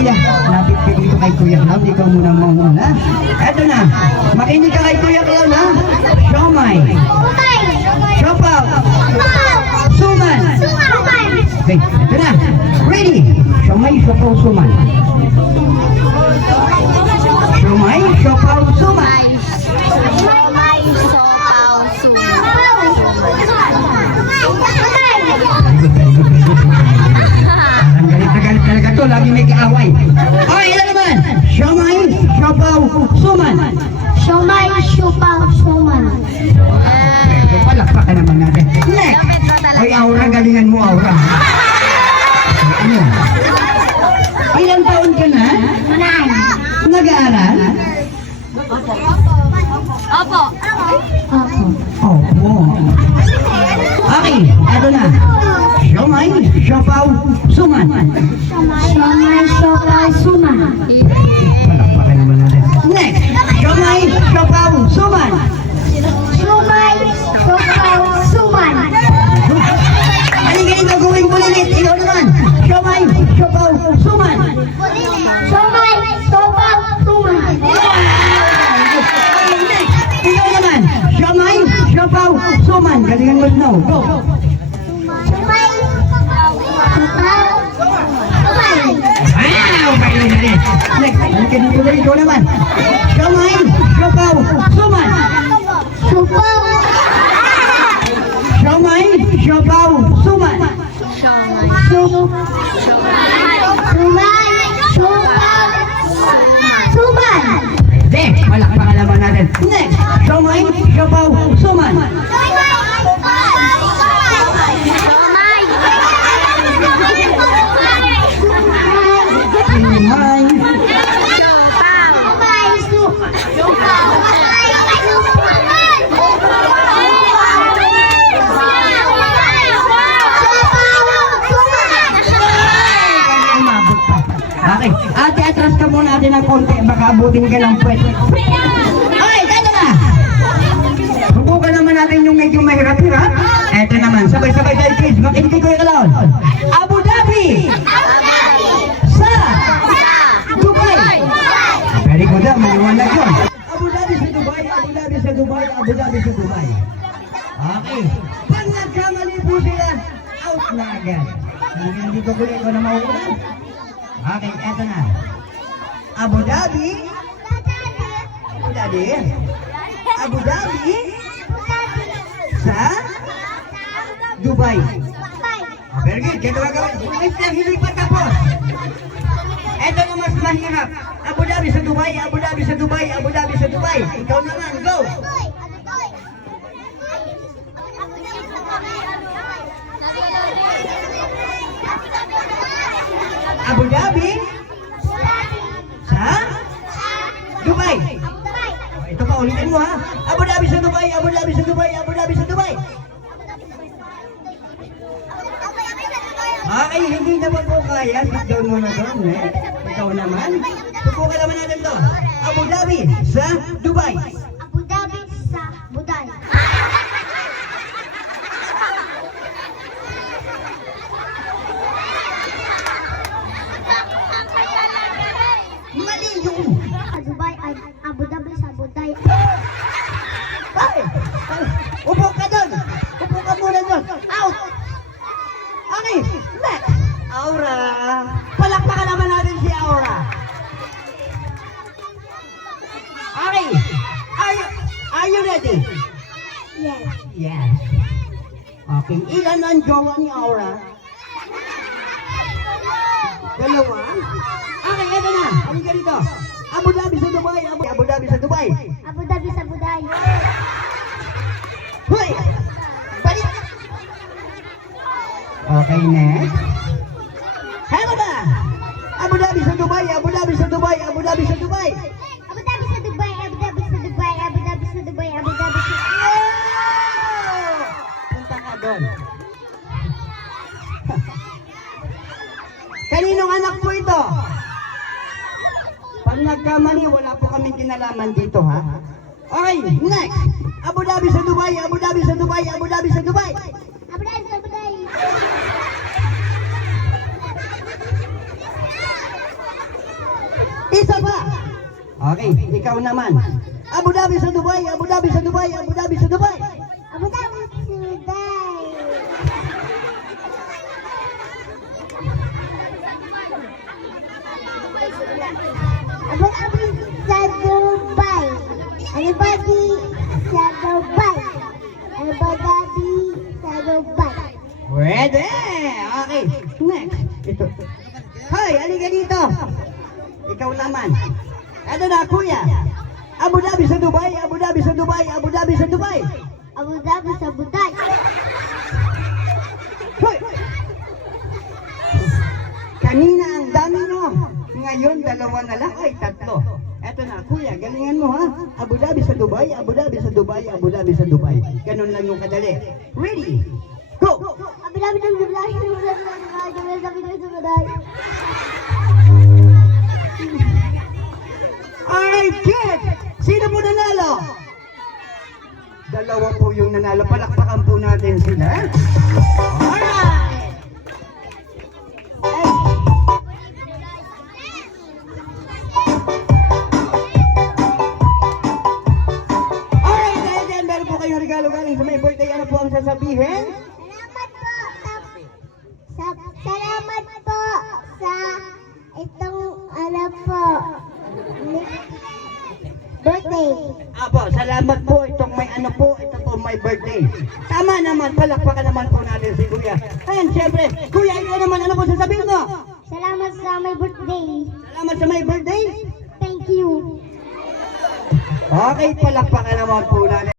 Lapit ka dito kay Kuya Clown, ikaw muna mahuna. Eto na, makinig ka kay Kuya Clown ha. Siomay. Siopaw. Suman. Okay, eto na. Ready? Siomay, siopaw, suman. Siomay, siopaw, suman. Talaga to, lagi may kaaway. Okay, ilan naman? Siomay, siopaw, suman. Siomay, siopaw, suman. Palakpakan naman natin. Next! Ay, Aura, galingan mo, Aura. Ano? Ilang taon ka na? 9. Nag-aaral? Opo. Opo. Okay, eto na. Siomay, siopaw, suman. Siomay, siopaw, suman. Palakpakan naman natin. Next! Siomay, siopaw, suman. Siomay, siopaw, suman. Ano ganito gawing bulilit? Ikaw naman. Siomay, siopaw, suman. Siomay, siopaw, suman. Ikaw naman. Siomay, siopaw, suman. Galingan mo snow. Go. Siomay, siopaw, suman. Wow! Galing na rin. Next. Ano ka dito rin? Ikaw naman. Siomay, siopaw, suman. Siopaw. Siomay, siopaw, suman. Suman. Pwede. Palakpakan naman natin. Next. Siomay, siopaw, suman. Siomay. Okay. Ate, atras ka muna natin ng konti. Baka abutin ka ng pwede. Okay, dito na. Subukan naman natin yung medyo mahirap-hirap. Eto naman, sabay-sabay tayo kids. Makinig ko yung kalaon. Abu Dhabi! Sa Dubai! Very good na, maliwanag yun. Abu Dhabi sa Dubai, Abu Dhabi sa Dubai, Abu Dhabi sa Dubai. Okay. Pag nagkamali po sila, out na agad. Hindi ko kulit ko na mauulan. Okay, eto na. Abu Dhabi. Abu Dhabi. Abu Dhabi. Sa Dubai. Very good. Kaya gawin. Hindi pa tapos. Eto na mas mahirap. Abu Dhabi sa Dubai, Abu Dhabi sa Dubai, Abu Dhabi sa Dubai. Ikaw naman, go. Abu Dhabi sa Dubai. Ito pa, ulitin mo ha. Abu Dhabi sa Dubai, Abu Dhabi sa Dubai, Abu Dhabi sa Dubai. Okay, hindi na ba po kaya? Sit down muna doon, eh. Ikaw naman. Subukan naman natin to. Abu Dhabi sa Dubai. Abu Dhabi sa Buday. Mali yun. Dubai, Abu Dhabi sa Buday. Ay, upo ka doon. Upo ka muna doon. Out. Okay, next. Aura. Palakpakan naman natin si Aura. Okay. Are you ready? Yes. Yes. Okay. Ilan ang jowa ni Aura? Dalawa? Okay, eto na. Halika ka dito. Abu Dhabi sa Dubai. Abu Dhabi sa Dubai. Abu Dhabi sa Buday. Hoy! Balik! Okay, next. Hello ba? Abu Dhabi sa Dubai. Abu Dhabi sa Dubai. Abu Dhabi sa Dubai. Abu Dhabi sa Dubai, Abu Dhabi sa Dubai, Abu Dhabi sa Dubai, Abu Dhabi sa Punta ka doon. Kaninong anak po ito? Pag nagkamali, wala po kaming kinalaman dito, ha? Okay, next. Abu Dhabi sa Dubai, Abu Dhabi sa Dubai, Abu Dhabi sa Dubai. Abu Dhabi sa Buday. Okay, ikaw naman. Abu Dhabi sa Dubai, Abu Dhabi sa Dubai, Abu Dhabi sa Dubai. Abu Dhabi Dubai. Abu Dhabi sa Dubai. Abu Dhabi sa Dubai. Abu Dhabi sa Dubai. Pwede! Okay, next. Ito. Hoy, halika dito. Ikaw naman. Ano na, kuya? Abu Dhabi sa Dubai, Abu Dhabi sa Dubai, Abu Dhabi sa Dubai. Abu Dhabi sa Dubai. Hoy! Kanina ang dami mo. Ngayon, dalawa na lang. Ay, tatlo. Eto na, kuya, galingan mo ha. Abu Dhabi sa Dubai, Abu Dhabi sa Dubai, Abu Dhabi sa Dubai. Ganun lang yung kadali. Ready? Go! Abu Dhabi sa Dubai. Abu Dhabi sa Dubai. Abu Dhabi sa Dubai. Alright, kid! Sino po nanalo? Dalawa po yung nanalo. Palakpakan po natin sila. Alright! Alright, dahil dyan, meron po kayong regalo galing sa may birthday. Ano po ang sasabihin? Salamat po sa itong ano po birthday. Apo, salamat po. Itong may ano po, ito po may birthday. Tama naman, palakpakan naman po natin si Kuya. Ayan, syempre, Kuya, ikaw naman, ano po sasabihin mo? Salamat sa my birthday. Salamat sa may birthday. Thank you. Okay, palakpakan naman po natin.